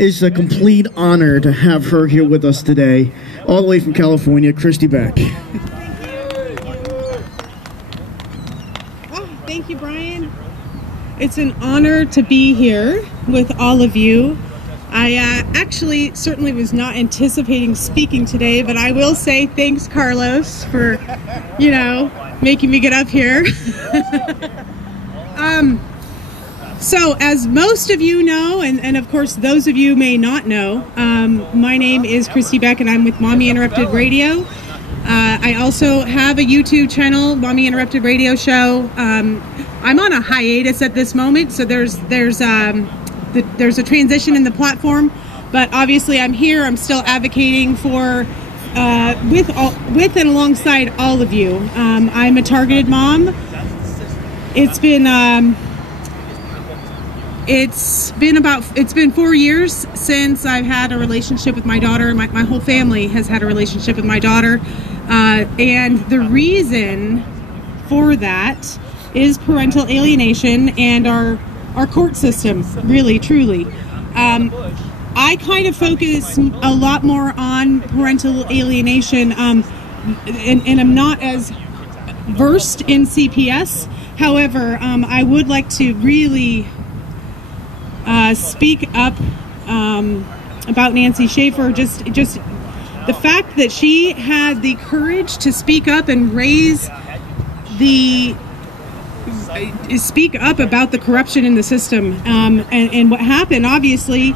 It's a complete honor to have her here with us today, all the way from California, Kristi Beck. Oh, thank you, Brian. It's an honor to be here with all of you. I actually certainly was not anticipating speaking today, but I will say thanks, Carlos, for, making me get up here. So, as most of you know, and of course those of you may not know, my name is Kristi Beck and I'm with Mommy Interrupted Radio. I also have a YouTube channel, Mommy Interrupted Radio Show. I'm on a hiatus at this moment, so there's a transition in the platform, but obviously I'm here. I'm still advocating for with and alongside all of you. I'm a targeted mom. It's been 4 years since I've had a relationship with my daughter. My whole family has had a relationship with my daughter, and the reason for that is parental alienation and our court system, really, truly. I kind of focus a lot more on parental alienation, and I'm not as versed in CPS. However, I would like to really speak up about Nancy Schaefer. Just the fact that she had the courage to speak up and speak up about the corruption in the system, and what happened obviously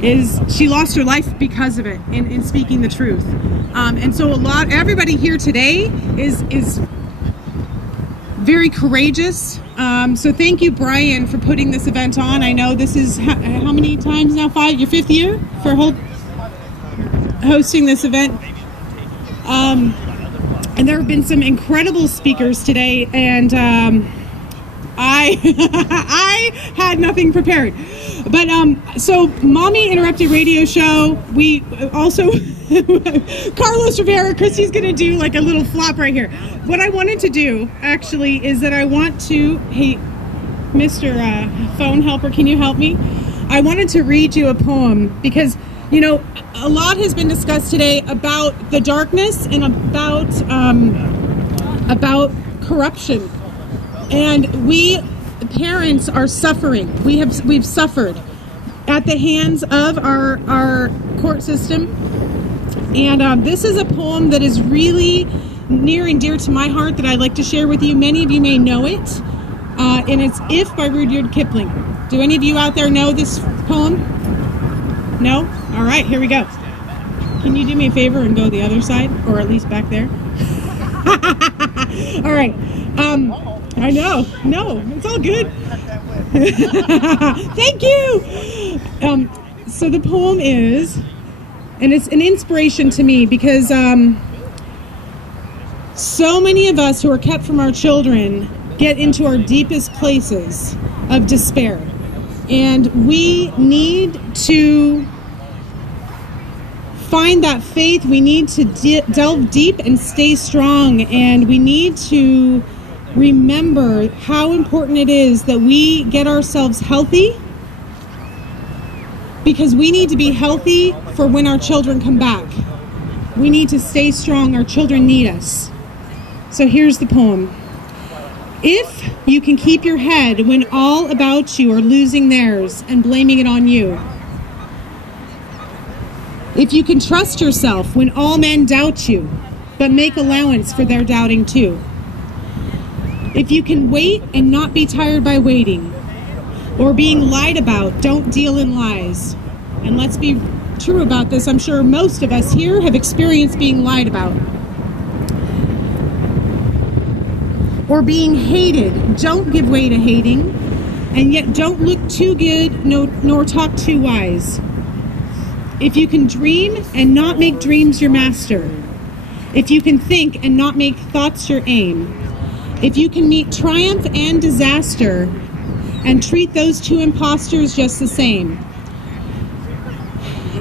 is she lost her life because of it in speaking the truth, and so everybody here today is very courageous. So thank you, Brian, for putting this event on. I know this is how many times now? 5? Your 5th year for hosting this event. And there have been some incredible speakers today, and I I had nothing prepared. But so Mommy Interrupted Radio Show, we also Carlos Rivera, Kristi's gonna do like a little flop right here. What I wanted to do actually is that I want to, hey, Mr. Phone Helper, can you help me? I wanted to read you a poem because, a lot has been discussed today about the darkness and about corruption. And we parents are suffering. We've suffered at the hands of our court system. And this is a poem that is really near and dear to my heart that I'd like to share with you. Many of you may know it. And it's If by Rudyard Kipling. Do any of you out there know this poem? No? All right, here we go. Can you do me a favor and go the other side, or at least back there? All right. I know. No, it's all good. Thank you. So the poem is, and it's an inspiration to me because so many of us who are kept from our children get into our deepest places of despair. And we need to find that faith. We need to delve deep and stay strong. And we need to remember how important it is that we get ourselves healthy, because we need to be healthy for when our children come back. We need to stay strong. Our children need us. So here's the poem. If you can keep your head when all about you are losing theirs and blaming it on you. If you can trust yourself when all men doubt you, but make allowance for their doubting too. If you can wait and not be tired by waiting, or being lied about, don't deal in lies. And let's be true about this. I'm sure most of us here have experienced being lied about. Or being hated, don't give way to hating, and yet don't look too good nor talk too wise. If you can dream and not make dreams your master. If you can think and not make thoughts your aim. If you can meet triumph and disaster and treat those two impostors just the same.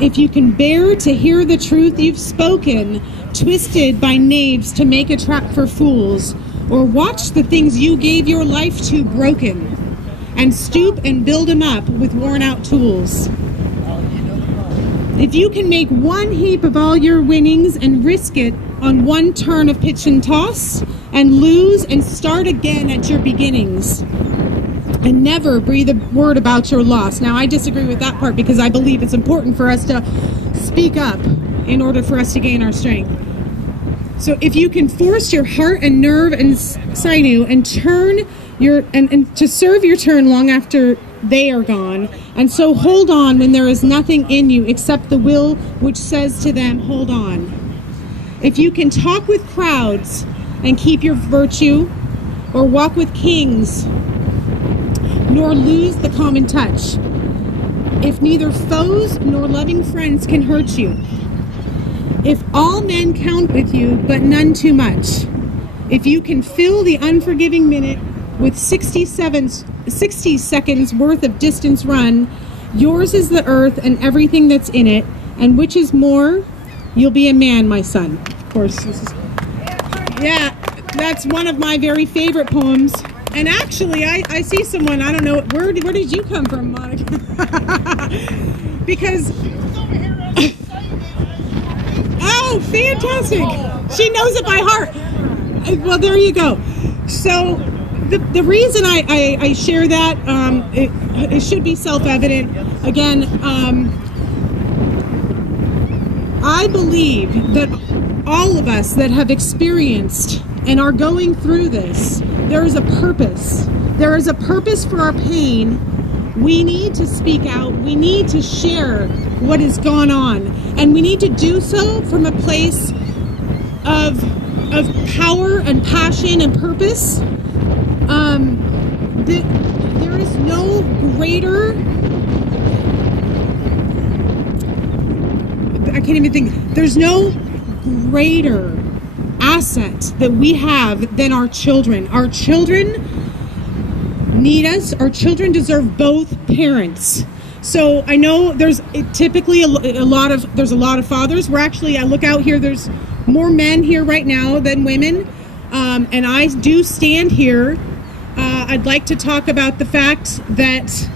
If you can bear to hear the truth you've spoken, twisted by knaves to make a trap for fools, or watch the things you gave your life to broken, and stoop and build them up with worn out tools. If you can make one heap of all your winnings and risk it on one turn of pitch and toss and lose and start again at your beginnings and never breathe a word about your loss. Now, I disagree with that part because I believe it's important for us to speak up in order for us to gain our strength. So if you can force your heart and nerve and sinew and turn your and to serve your turn long after they are gone, and so hold on when there is nothing in you except the will which says to them, hold on. If you can talk with crowds and keep your virtue, or walk with kings, nor lose the common touch, if neither foes nor loving friends can hurt you, if all men count with you but none too much, if you can fill the unforgiving minute with 60 seconds worth of distance run, yours is the earth and everything that's in it, and which is more, you'll be a man, my son. Of course, this is, yeah, that's one of my very favorite poems. And actually, I see someone, I don't know, where did you come from, Monica? Because, oh, fantastic. She knows it by heart. Well, there you go. So, the reason I share that, it should be self-evident. Again, I believe that all of us that have experienced and are going through this, there is a purpose. There is a purpose for our pain. We need to speak out. We need to share what has gone on. And we need to do so from a place of power and passion and purpose. There is no greater, I can't even think, there's no greater asset that we have than our children. Our children need us. Our children deserve both parents. So I know there's typically a lot of fathers. We're actually, I look out here, there's more men here right now than women. And I do stand here. I'd like to talk about the fact that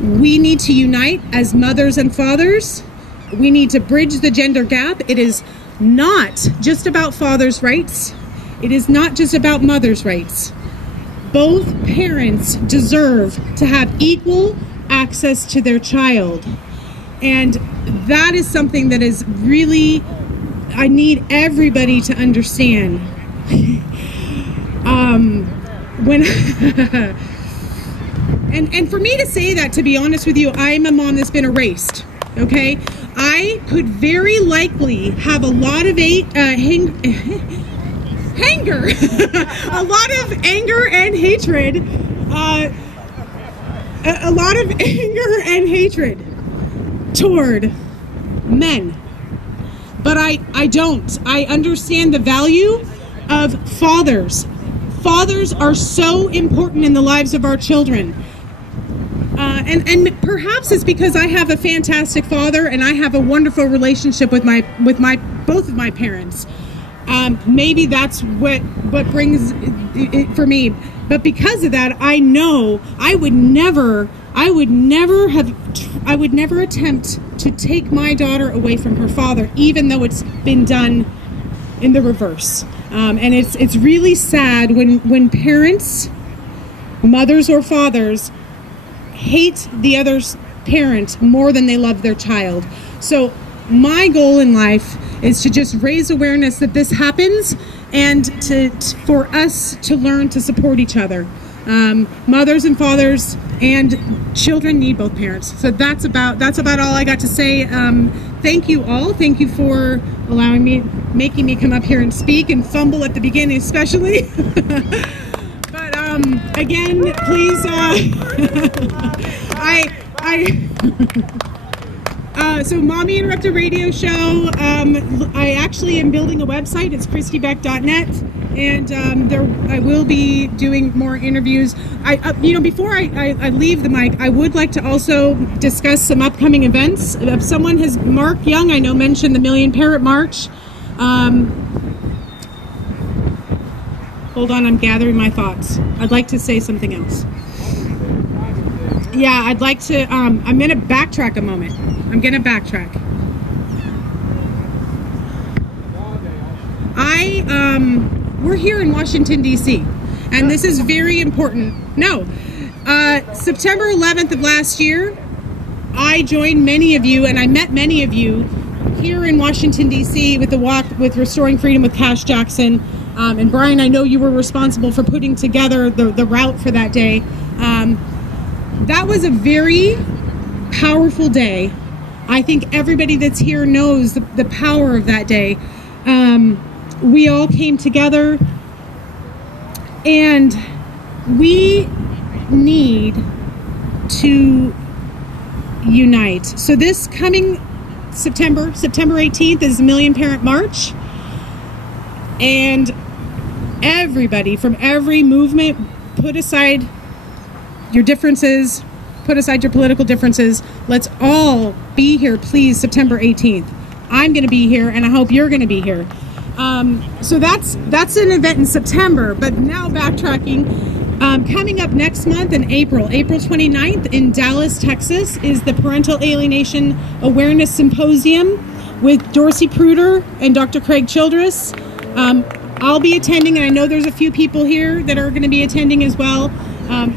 we need to unite as mothers and fathers. We need to bridge the gender gap. It is not just about fathers' rights. It is not just about mothers' rights. Both parents deserve to have equal access to their child. And that is something that is really, I need everybody to understand. And for me to say that, to be honest with you, I'm a mom that's been erased. Okay, I could very likely have a lot of anger, a lot of anger and hatred, a lot of anger and hatred toward men. But I don't. I understand the value of fathers. Fathers are so important in the lives of our children. And perhaps it's because I have a fantastic father and I have a wonderful relationship with both of my parents. Maybe that's what brings it for me. But because of that, I know I would never attempt to take my daughter away from her father, even though it's been done in the reverse. And it's really sad when parents, mothers or fathers, hate the other parent more than they love their child. So my goal in life is to just raise awareness that this happens, and for us to learn to support each other. Mothers and fathers and children need both parents. So that's about all I got to say. Thank you all. Thank you for making me come up here and speak and fumble at the beginning, especially. But again, please, so Mommy Interrupted Radio Show, I actually am building a website. It's kristibeck.net, and I will be doing more interviews. Before I leave the mic, I would like to also discuss some upcoming events. If someone has, Mark Young, I know, mentioned the Million Parrot March. Hold on, I'm gathering my thoughts. I'd like to say something else. Yeah, I'd like to, I'm going to backtrack a moment. I'm going to backtrack. we're here in Washington, D.C., and this is very important. No, September 11th of last year, I joined many of you, and I met many of you here in Washington, D.C. with the walk with Restoring Freedom with Cash Jackson. And Brian, I know you were responsible for putting together the route for that day. That was a very powerful day. I think everybody that's here knows the power of that day. We all came together, and we need to unite. So this coming September 18th is Million Parent March, and everybody from every movement, put aside your differences, put aside your political differences. Let's all be here, please, September 18th. I'm going to be here, and I hope you're going to be here. So that's an event in September, but now backtracking. Coming up next month in April 29th in Dallas, Texas, is the Parental Alienation Awareness Symposium with Dorsey Pruder and Dr. Craig Childress. I'll be attending, and I know there's a few people here that are going to be attending as well.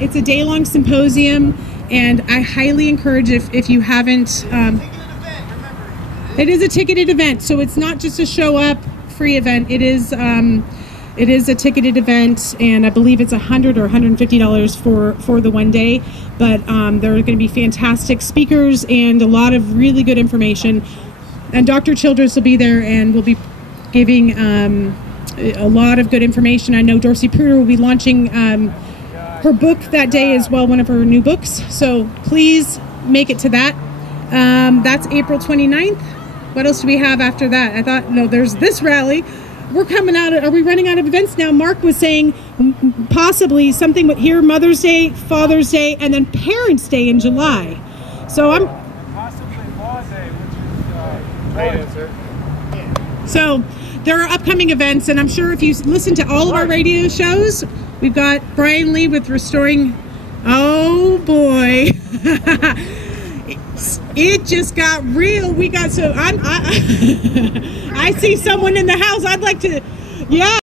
It's a day-long symposium, and I highly encourage, if you haven't, it is a ticketed event, so it's not just a show-up free event. It is a ticketed event, and I believe it's $100 or $150 for the one day. But there are going to be fantastic speakers and a lot of really good information. And Dr. Childress will be there and will be giving a lot of good information. I know Dorsey Pruder will be launching her book that day as well, one of her new books. So please make it to that. That's April 29th. What else do we have after that? I thought, no, there's this rally. We're coming out of, are we running out of events now? Mark was saying possibly something with here, Mother's Day, Father's Day, and then Parents' Day in July. So I'm... Possibly Law Day, which is right. So there are upcoming events, and I'm sure if you listen to all of our radio shows, we've got Brian Lee with Restoring... Oh, boy. It just got real. We got so... I see someone in the house. I'd like to... Yeah.